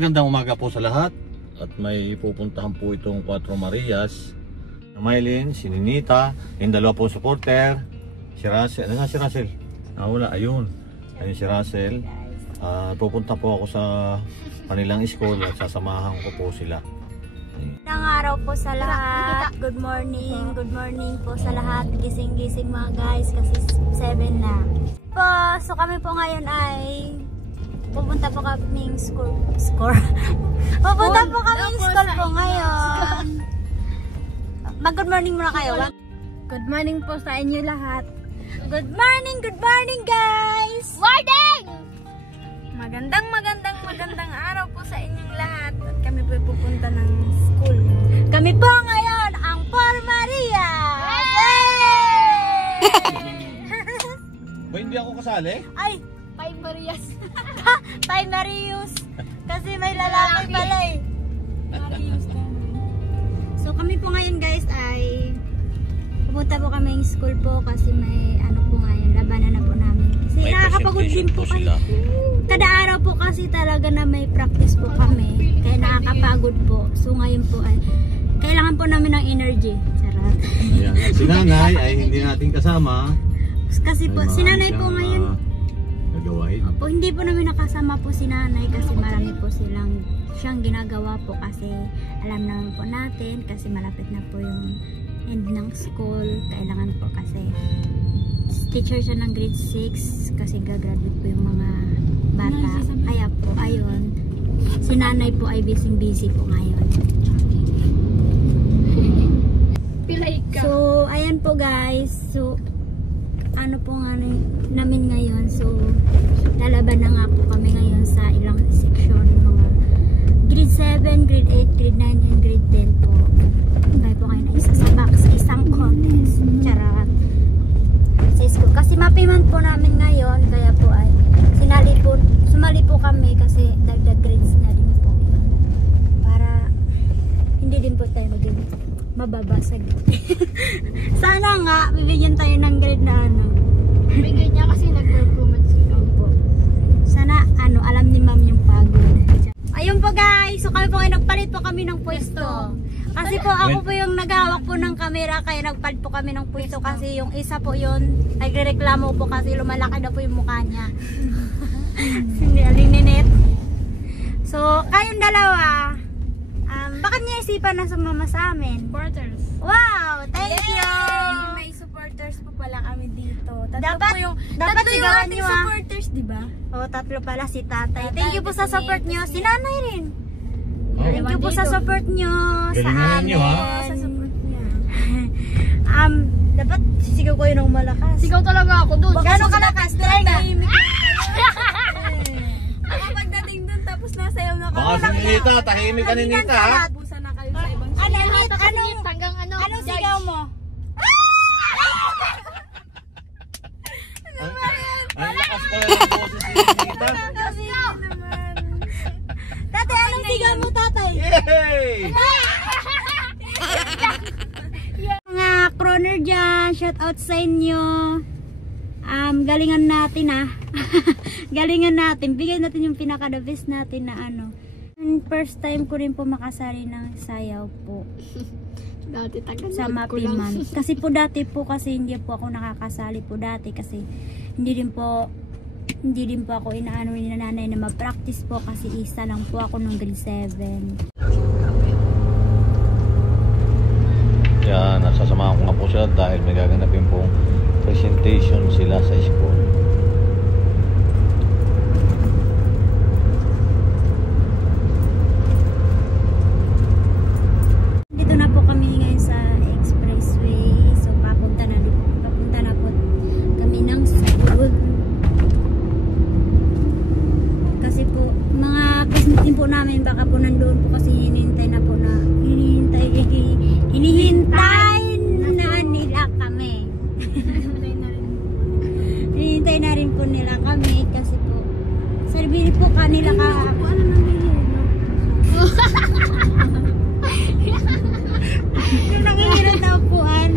magandang umaga po sa lahat. At may pupuntahan po itong 4 Marias. Maylin, si Ninita, yung dalawa po supporter. Si Russell, ano nga si Russell? Wala, ayun. Ayun si Russell. Pupunta po ako sa kanilang school at sasamahan ko po sila. Magandang araw po sa lahat. Good morning po sa lahat. Gising-gising mga guys kasi 7 na. So kami po ngayon ay pupunta po kaming school. Pupunta po kaming school po ngayon. Mag-good morning muna kayo. Good morning po sa inyo lahat. Good morning guys! Morning! Magandang araw po sa inyong lahat. At kami po pupunta ng school. Kami po ngayon ang 4 Maria! Ba, hindi ako kasali? Ay! 5 Marias. 5 Marius! Kasi may lalaki pala eh. Marius kami. So kami po ngayon guys ay pupunta po kami ng school po kasi may ano po ngayon, labanan na po namin. Kasi May nakakapagod din po sila. Kada araw po kasi talaga na may practice po kami. Kaya nakakapagod po. So ngayon po ay kailangan po namin ng energy. Charot. Ayan. Si nanay ay hindi natin kasama. Kasi po, si nanay po ngayon nagawain. po, hindi po namin nakasama po si nanay kasi marami po siyang ginagawa po kasi alam naman po natin kasi malapit na po yung end ng school. Kailangan po kasi teacher siya ng grade 6 kasi gagraduate po yung mga bata. Kaya po, ayun. Si nanay po ay busy po ngayon. Pilay ka. So, ayan po guys. So, ano po nga namin ngayon. So, lalaban na nga po kami ngayon sa ilang section. Mga grade 7, grade 8, grade 9, and grade 10 po. May po kayo na isa sa isang contest. Charot. Sa school. Kasi mapiman po namin ngayon. Kaya po ay sumali po kami kasi dagdag grades na rin po. Para hindi din po tayo maging mababasag. Sana nga bibigyan tayo ng grade na ano. Bigay niya kasi nag-performance po. Sana alam ni ma'am yung pagod. Ayun po guys, so kami po ay nagpalit po kami ng pwesto. Kasi po ako po yung naghawak po ng camera kaya nagpalit po kami ng pwesto kasi yung isa po yun nagrereklamo po kasi lumalaki na po yung mukha niya. Hindi alininit. So kayong dalawa, bakit niya isipan na sumama sa amin? Supporters. Wow! Thank you! May supporters po pala kami dito. Dapat sigawan ating niyo supporters, di ba? Oh, tatlo pala si tatay. Thank you po sa support niyo. Si nanay rin. Thank you po sa support niyo sa Galingan niyo, ha? Sa support niya. Dapat sisigaw ko yun ng malakas. Sigaw talaga ako doon. Gano'ng kalakas? Pagdating doon tapos nasayaw na Baka si Ninita, tahimik ka Ninita ha? Busan na kayo sa ibang sigaw. Anong sigaw mo? Ang lakas pala ng boses ni Ninita. Tatay, anong sigaw mo tatay? Yay! Mga kroner dyan, shout out sa inyo. Galingan natin galingan natin, bigyan natin yung pinaka the best natin na ano. First time ko rin po makasali ng sayaw po Dati sa Mapiman. Kasi po dati po kasi hindi po ako nakakasali po dati kasi hindi din po ako inaano ni nanay na ma-practice po kasi isa lang po ako nung grade 7. Yan, nasasamahan ko nga po siya dahil may gaganapin pong presentation sila sa school. Dito na po kami ngayon sa expressway. So papunta na po kami ng school. Kasi po mga kasmitin po namin baka po nandoon po kasi hinihintay na nila kami. Hinihintay na rin po nila kami kasi po sabihin po kanila kahapon. Yung nangihiram na upuan.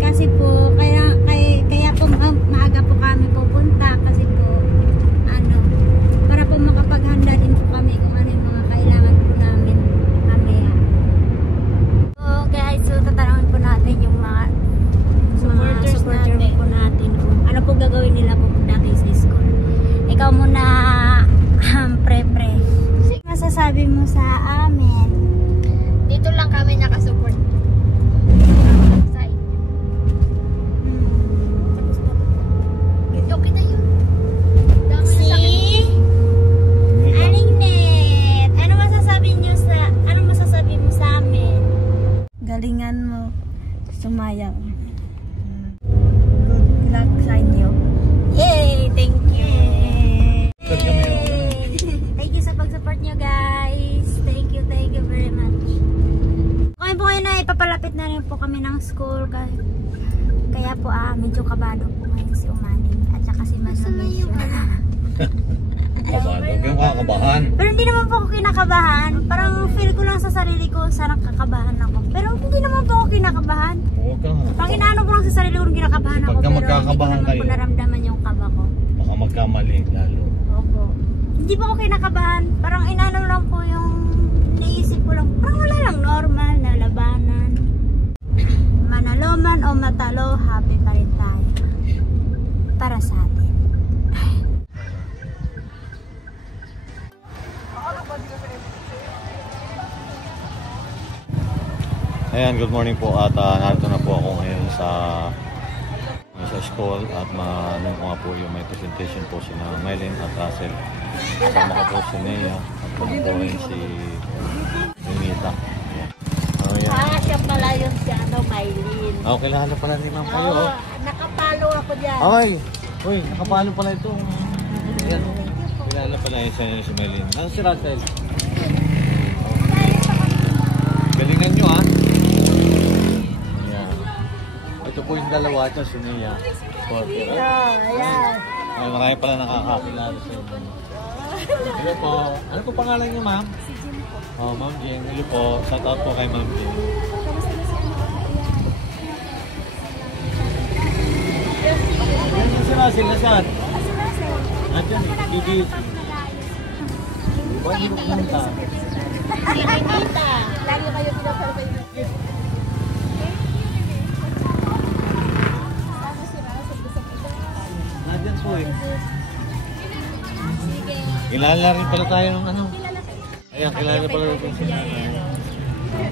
Kasi po kaya po maaga po kami pupunta kasi po mo na pre-pre. Masasabi mo sa amin? Dito lang kami nakasupport. Sa inyo. Tapos na. Dito kita yun. Dami na sa akin. Aling Net, ano masasabi mo sa amin? Galingan mo. Sumayang. Good luck sa inyo. Yay! Thank you! Thank you sa pag-support nyo, guys. Thank you very much. Ngayon po ngayon na ipapalapit na rin po kami ng school. Kaya po medyo kabado po ngayon si Umani at saka si Manamisyo. Kabado, kaya kakabahan. Pero hindi naman po ako kinakabahan. Parang feel ko lang sa sarili ko, sarang kakabahan ako. Pero hindi naman po ako kinakabahan. Huwag ka nga. Parang inaano ko lang sa sarili ko, kinakabahan ako. Pagka Pero hindi ko magkakabahan naman kayo, po naramdaman yung kaba ko. baka magkamali lalo. Opo. Hindi po ako kinakabahan. Parang inaano lang po yung naisip ko lang. Parang wala lang, normal na labanan. Manalo man o matalo, happy pa rin tayo. Para sa atin. Ayan, good morning po at narito na po ako ngayon sa school at manong ko nga po yung may presentation po si na Mylene at Russell. Kasama ko po si Nea at po rin si Ninita. Ayan. Siya pala yun si Mylene. Kilala pala ni Ma'am kayo. Oh. Nakapalo ako dyan. Okay. Uy, nakapalo pala ito. Ayan. Kilala pala yun si Mylene. Ano si Russell? Galingan nyo ha. Ito po yung dalawa at si Nia. Ay, marami pala nakakakilala sa inyo. Hello po. Ano po pangalan niyo, ma'am? Si Jim po. Oh, Ma'am Jim. Hello po. Shout out po kay Ma'am Jim. Yan si Russell. Nasaan? Nandiyan. Gigi. Huwag niyo pumunta. Sinimita. Lagi kayo pinaparapay na. Nandiyan po eh. Kilala rin pala tayo ng ano. Ayan, kilala pala rin si nanay.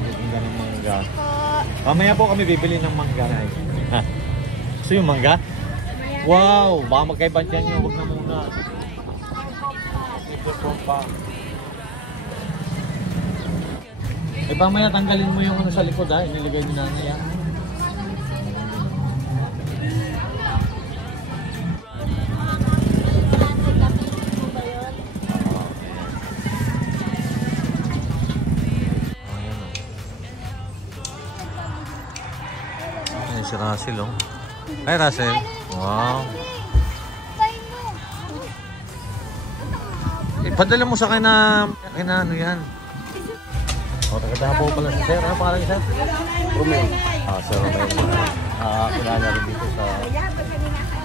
Bibili ng mangga. Mamaya po kami bibili ng mangga. Ha? Gusto yung mangga? Wow! Baka magkaibantiyan nyo. Huwag na muna. Ito pa. Eh, pamaya tanggalin mo yung ano sa likod ha. Inilagay ni nanay ha. Si Russell oh. Hi Russell. Wow. Ipadala mo sa akin na ano yan. Taga po pala si Sir. Ano pangalan ni Sir? Romeo. Sir Romeo. Kilala rin dito sa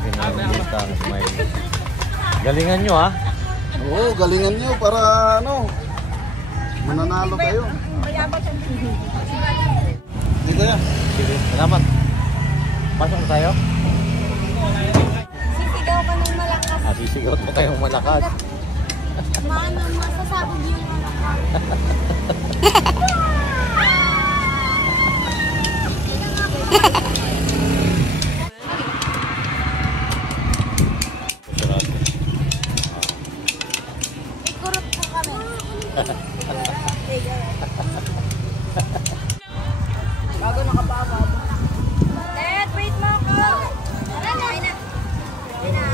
Pinalita na Smiley. Galingan nyo ha? Oo, galingan nyo para mananalo kayo. Dito yan. Sige, salamat. Pasok na tayo? Sisigaw ka ng malakas. Sisigaw na tayong malakas. Masasabog yung malakas. Kurot po kami. Bago nakapababa. Dad, wait mo ako. Tara na. Ay na.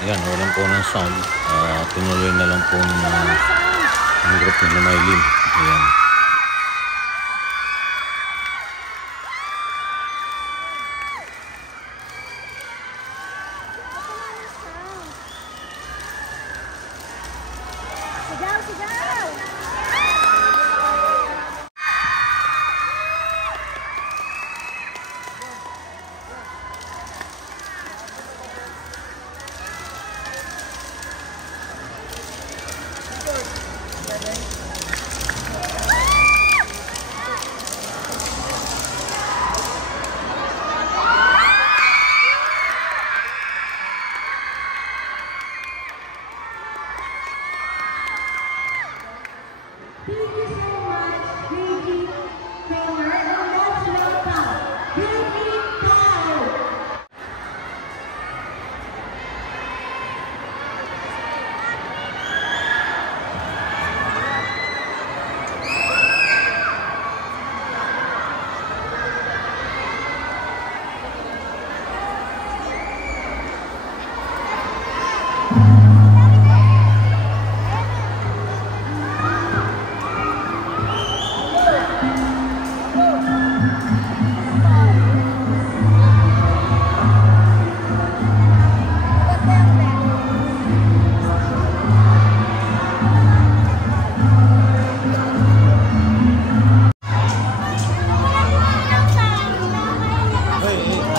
Ayan, walang po ng sound. Tinuloy na lang po ng group ni Maylin. Ayan. Sigaw, sigaw!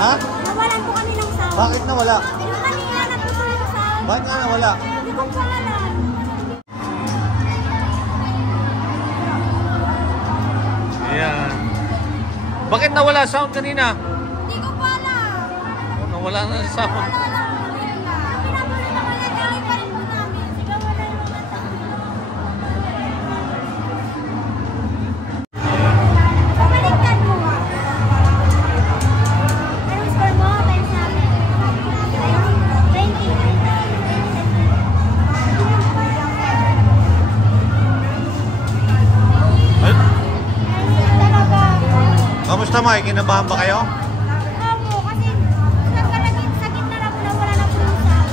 Ha? Nawalan po kami ng sound. Bakit nawala? Yung kanina nagpuso yung sound. Bakit nga nawala? Hindi ko pa alam. Ayan. Bakit nawala sound kanina? Hindi ko pa alam. Nawala na sound. Pinatuloy na wala, gawin pa rin po namin. Sigaw wala yung mga tao. Pabaliktad mo nga. Anong score mo? Times namin. 20. Ay, Talaga. kamusta Mike? Kinabahan ba kayo? Opo, kasi sa gitna na po na wala na po yung sound.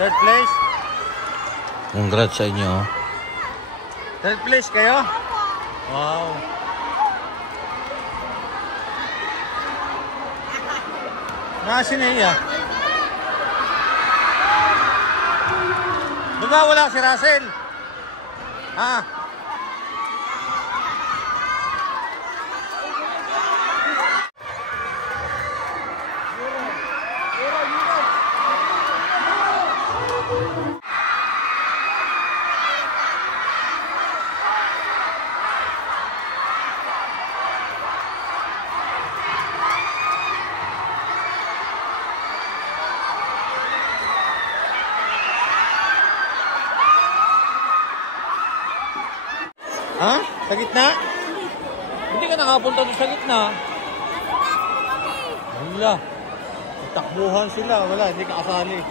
Third place? Congrats sa inyo. Third place kayo? Wow. Nasi na iya. Diba wala si Russell? Ha? Ha? Sa gitna? Hindi ka nakapunta doon sa gitna. Wala. Takbuhan sila. Wala, hindi ka kasali.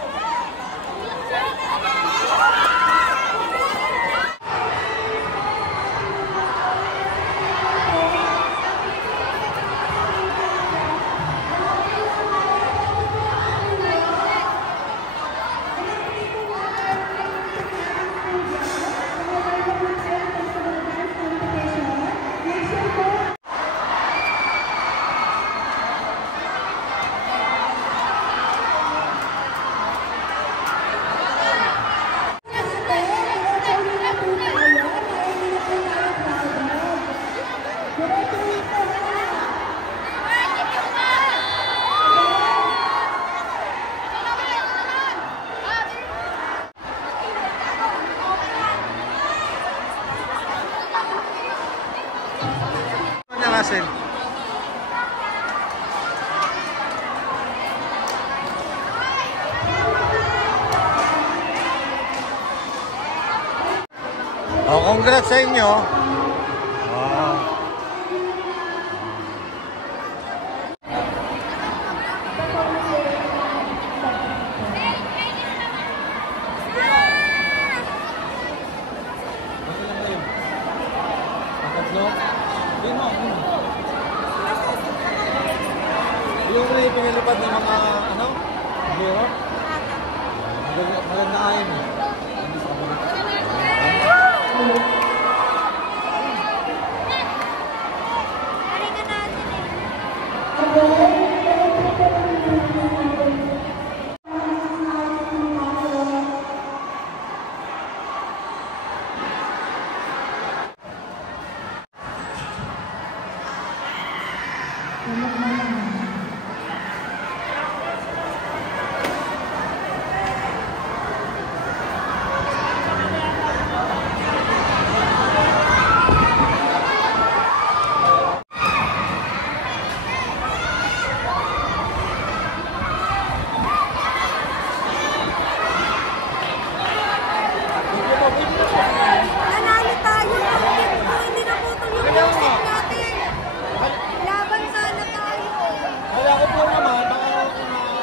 Russell. Oh, congrats sa inyo. Wow. Yung pinilipad ng mga ano? Biro? Maganda ayon eh. Nanalo tayo. Hindi na putol yung music natin. Laban sana tayo. Wala ko po naman, baka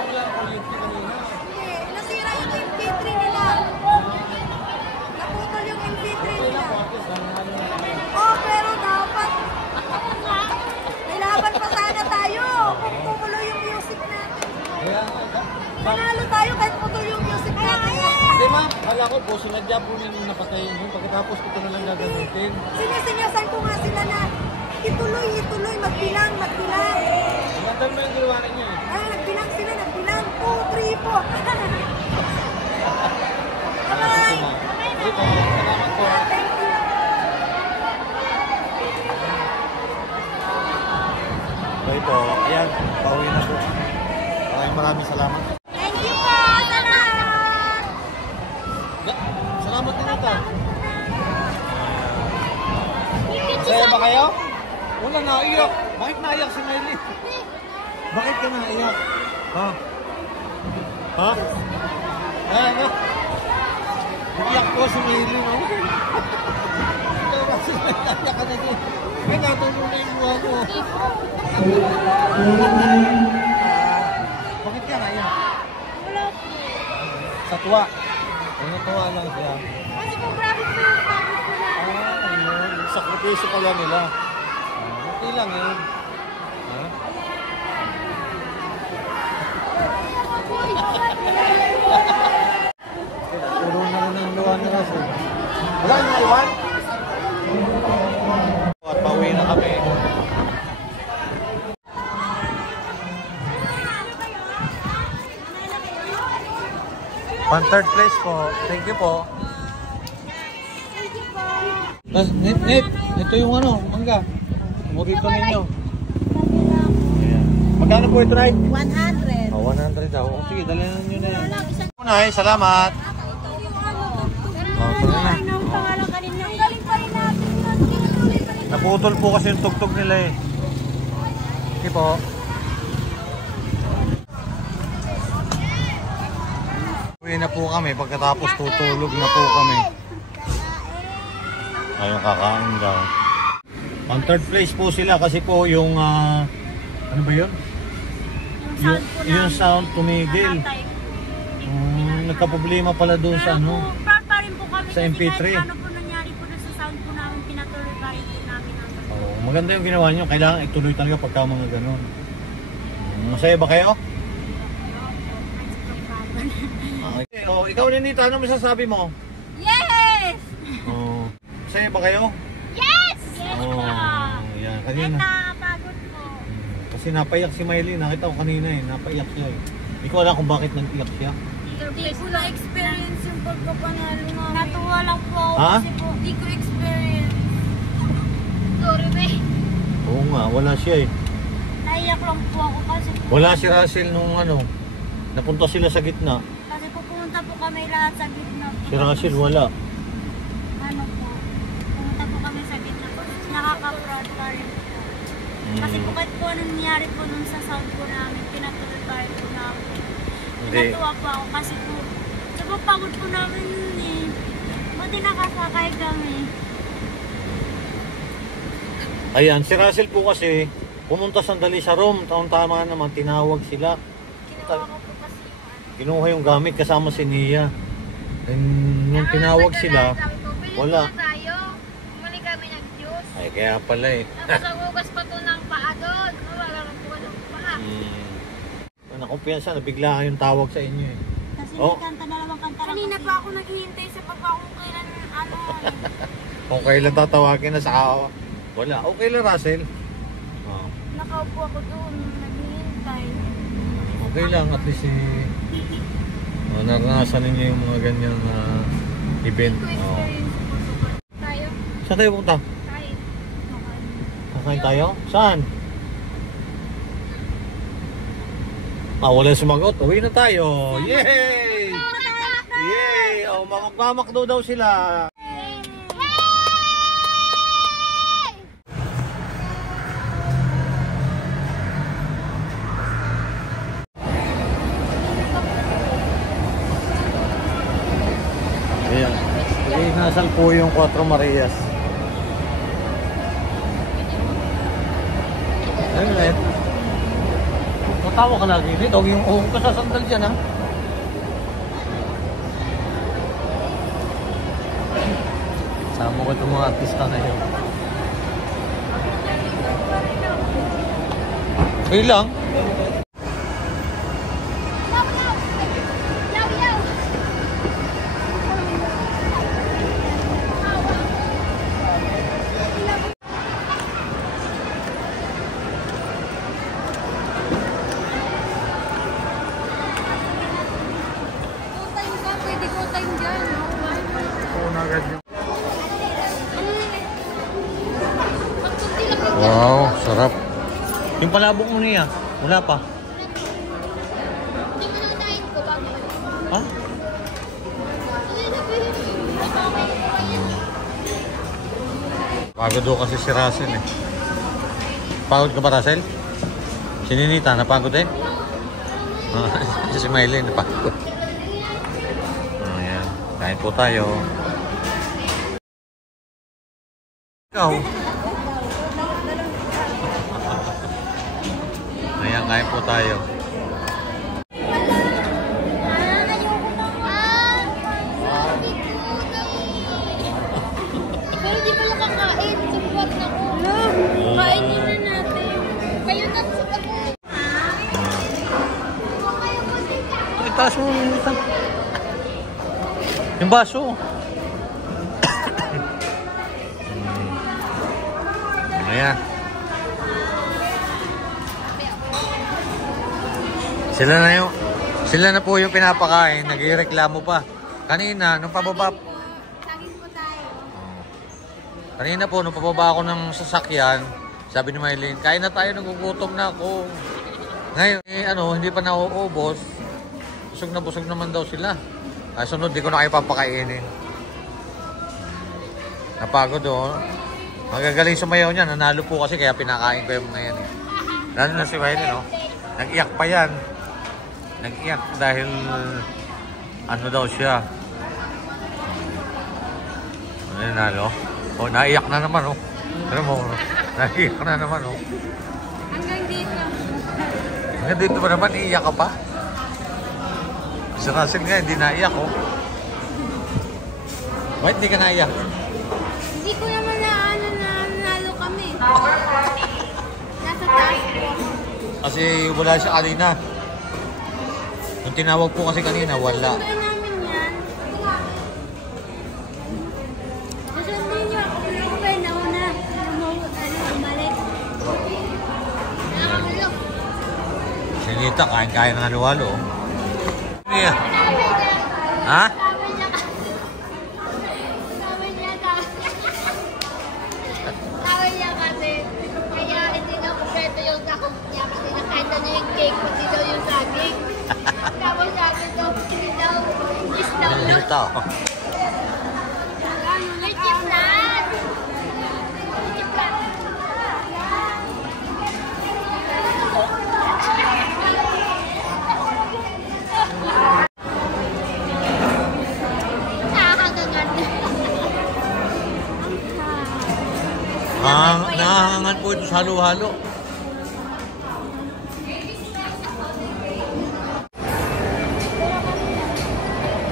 wala ko yung kanina. Hindi, nasira yung MP3 nila. Naputol yung MP3 nila. Oh, pero dapat. May laban pa sana tayo. Kung tumuloy yung music natin. Nanalo tayo kahit putol yung music natin. Hindi ma, wala ko po, sinadya po nyo napatayin yun. Pagkatapos ito na lang gagamitin. Sinisinyasan ko nga sila na ituloy, magbilang. Magandang mo yung ginawa ninyo eh. Ay, nagbilang sila, 2, 3 po. Bye! Sige po, salamat po. Thank you. Okay po, ayan, pauwi na po. Maraming salamat. Thank you po! Salamat! Salamat din ito. Saya ba kayo? Wala, naiyak. Bakit naiyak si Miley? Bakit ka naiyak? Ha? Ha? Ano? Iyak ko si Miley, no? Ito kasi naiyak ka na din. Kaya natulong na yung buha ko. Bakit ka naiyak? Wala po. Sa tuwa. Ano tuwa lang siya? Kasi po, grabe po yung pagod ko na. Ayun. Sakripisyo pala nila. Okay lang yun. Ha? At pauwi na kami. Pan third place po. Thank you po. Nip, ito yung ano, mangga. Murito ninyo. Magkano po ito, Nay? 100. Oh, 100 daw. Oh, sige, dali na nyo na yan. Nay, salamat. Oh, tara na. Naputol po kasi yung tugtog nila eh. Sige po. Uwi na po kami. Pagkatapos tutulog na po kami. Ayun, kakain daw. On third place po sila kasi po yung ano ba yun? Yung sound tumigil. Nagka-problema pala doon sa ano. Sa MP3. Ano po nangyari po doon sa sound po namin, pinatuloy pa rin po namin. Oh, maganda yung ginawa nyo. Kailangan ituloy talaga pagka mga ganun. Masaya ba kayo? Okay. Oh, ikaw Ninita, ano masasabi mo? Yes! Oh, masaya ba kayo? Yes! Oh, yan. Kanina. Nakapagod po. Kasi napaiyak si Miley. Nakita ko kanina eh. Napaiyak siya eh. Hindi ko alam kung bakit nag-iyak siya. Hindi ko na-experience yung pagkapanalo namin. Natuwa lang po ako Ha? kasi po hindi ko experience. Sorry ba? Oo nga, wala siya eh. Naiyak lang po ako kasi po. Wala si Russell nung ano. Napunta sila sa gitna. Kasi po pumunta po kami lahat sa gitna. Si Russell wala. Ano po? Pumunta po kami sa gitna. Nakaka-proud pa rin po. Kasi po kahit po anong nangyari po nung sa sound po namin, pinatuloy pa rin po namin. Hindi. Natuwa po ako kasi po sobrang pagod po namin yun eh. Buti nakasakay kami. Ayan, si Russell po kasi pumunta sandali sa room. Taon-tama naman, tinawag sila. Kinuha ko po kasi yung ano. Kinuha yung gamit kasama si Nia. And nung tinawag sila, wala. Tayo, umali kami ng Diyos. Ay, kaya pala eh. Tapos ang hugas pa to ng paa doon. Wala lang po ng paa. Nakumpiyansa, nabigla yung tawag sa inyo eh. Kasi Oh. may kanta na naman kanta lang Kanina kasi. pa ako naghihintay sa papa kung kailan ano. Kung kailan tatawagin na sa wala. Okay lang, Russell. Oh. Nakaupo ako doon, naghihintay. Okay lang, at least naranasan ninyo yung mga ganyang event. Ko Oh. experience po. Tayo, Saan tayo punta? tayo. Kakain tayo? Saan? Wala sumagot. Uwi na tayo. Yay! Yay! Oh, magmamakdo daw sila. Ayan. Inasal po yung 4 Marias. Ayun, matawa ka lagi nito. Huwag yung uhong ka sa sandal dyan, ha? Sama ko itong mga artista na yun. Okay lang. Wow, sarap. Yung palabok mo niya, wala pa. Ha? Pagod daw kasi si Russell eh. Pagod ka ba, Russell? Si Ninita, napagod din? Si Miley, napagod. Ayan, kain po tayo. Ikaw? Ayan, kain po tayo. Pero di pala kakain. Subukan na ko. Kain muna natin. Kayo na sa ako. Itaas mo yung baso. Ayan. Sila na po yung pinapakain. Nagreklamo pa. Kanina, nung pababa... Kanina po, nung pababa ako ng sasakyan, sabi ni Maylene, kain na tayo, nagugutom na ako. Ngayon, hindi pa nauubos. Busog naman daw sila. Ay, sunod, di ko na kayo papakainin. Napagod oh. Magagaling sumayaw niya. Nanalo po kasi kaya pinakain ko yung mga yan. Lalo na si Maylene, no? Nag-iyak pa yan. Nag-iyak dahil ano daw siya. Ano nanalo? Oh, naiyak na naman, oh. Alam mo, naiyak na naman, oh. Hanggang dito. Hanggang dito ba naman, iiyak ka pa? Si Russell nga, hindi naiyak, oh. Bakit hindi ka naiyak? Hindi ko naman na nanalo kami. Nasa taas po. Kasi wala siya kanina. Nung tinawag po kasi kanina, wala. Sunduin namin yan. Susundin niyo ako. Pero kayo nauna. Bumalik. Nakakalok. Sinita, kain-kain ng halo-halo, oh. Yeah. Ha? Tawag niya kasi. Kaya hindi na kumpleto yung sakot niya. Kasi nakain na niya yung cake. Pati daw yung saging. Tapos sabi daw, hindi daw. Is daw yun. Sinita, oh. May chiplan. May chiplan. Nahangan po ito sa halo-halo.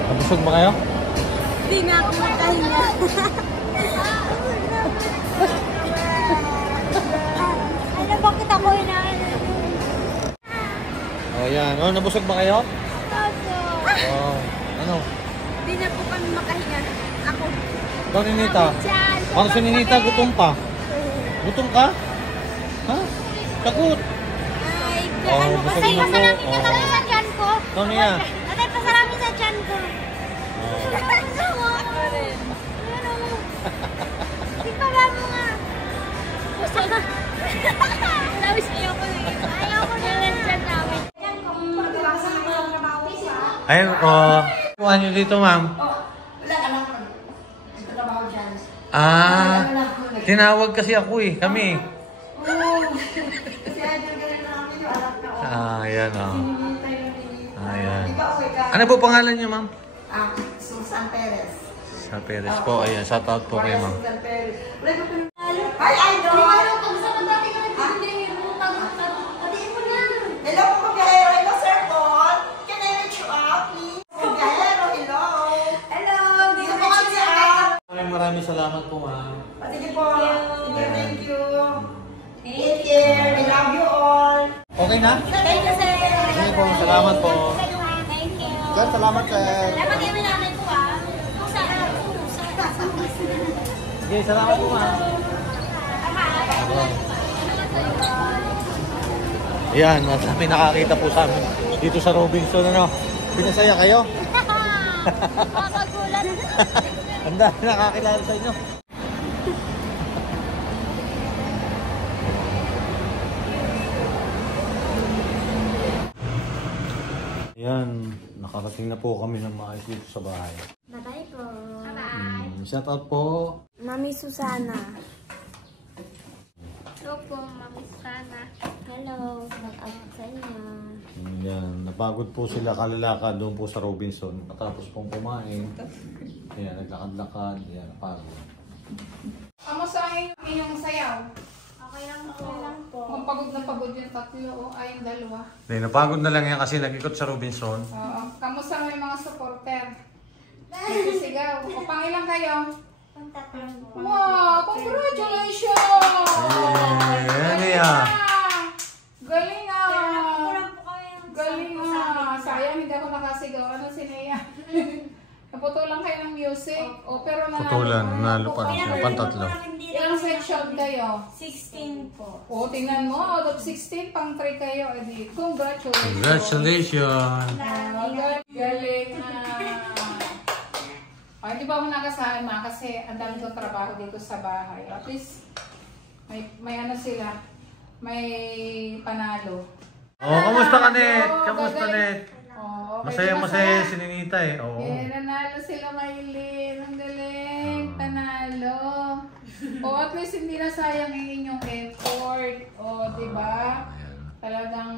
Nabusog ba kayo? Hindi na ako makahinga. Ano, bakit ako hinahanap? Oh, yan. Oh, nabusog ba kayo? Oh, ano? Hindi na po kami makahinga. Ako. Ikaw, Ninita. Parang si Ninita, gutom pa. Gutom ka? Ha? Sagot. Ay, Oh, ano busog kasi na po. pasalamin niya Oh. kami sa tiyan ko. Ikaw niya. Atay, pasalamin sa tiyan ko. Di pa ba mo nga? Gusto na. Tapos ayoko na. Ayoko na lang tiyan namin. Ayun, oh. Kuhaan nyo dito, ma'am. Ah, tinawag kasi ako eh, kami. Ah, ayan oh. Ayan. Ano po pangalan niyo, ma'am? Susan Perez. Sa Perez po, ayan. Shout out po kayo, ma'am. Ay, idol! Hello, Pagayero. Hello, Sir Paul. Can I reach you out, please? Pagayero, hello. Hello, dito po kami sa Maraming salamat po, ma'am. Sige po. Thank you. Take care. We love you all. Okay na? Thank you, sir. Sige po, salamat po. Thank you. Sir, salamat sir. Dapat yung namin po ah. Sige, salamat po, ma'am. Ayan, marami nakakita po sa amin dito sa Robinson, ano? Pinasaya kayo? Makagulat. Ang dami nakakilala sa inyo. Ayan, nakarating na po kami ng maayos dito sa bahay. Bye-bye po. Shout out po. Mami Susana. Hello po, Mami Susana. Hello. Mag-out sa inyo. Ayan, napagod po sila kalalakad doon po sa Robinson. Matapos pong kumain. Ayan, naglakad-lakad. Ayan, napagod. Kamusta ang inyong sayaw? Okay lang po. Okay lang po. Kung pagod na pagod yung tatlo o ay yung dalawa. Ayan, napagod na lang yan kasi nag-ikot sa Robinson. Oo. Kamusta ang mga supporter? Nagsisigaw. O pangilan kayo? Wow! Congratulations! Ayan, ayan. Galing ah! Galing ah! Sayang hindi ako nakasigaw. Ano si Nea? Naputulan kayo ng music. O, pero Nanalo pa rin siya. Pantatlo. Ilang section kayo? 16 po. O, tingnan mo. Out of 16, pang 3 kayo. Edi, congratulations. Congratulations! Galing na. O, hindi pa ako nakasahan ma kasi ang dami kong trabaho dito sa bahay. At least, may ano sila. May panalo. Oh, kamusta ka, Net? Kamusta, Net? Oh, Masaya si Ninita eh. Oo. nanalo sila, Maylin. Ang galing. Panalo. O, at least hindi na sayang yung inyong effort. O, diba? Talagang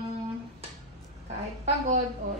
kahit pagod. O,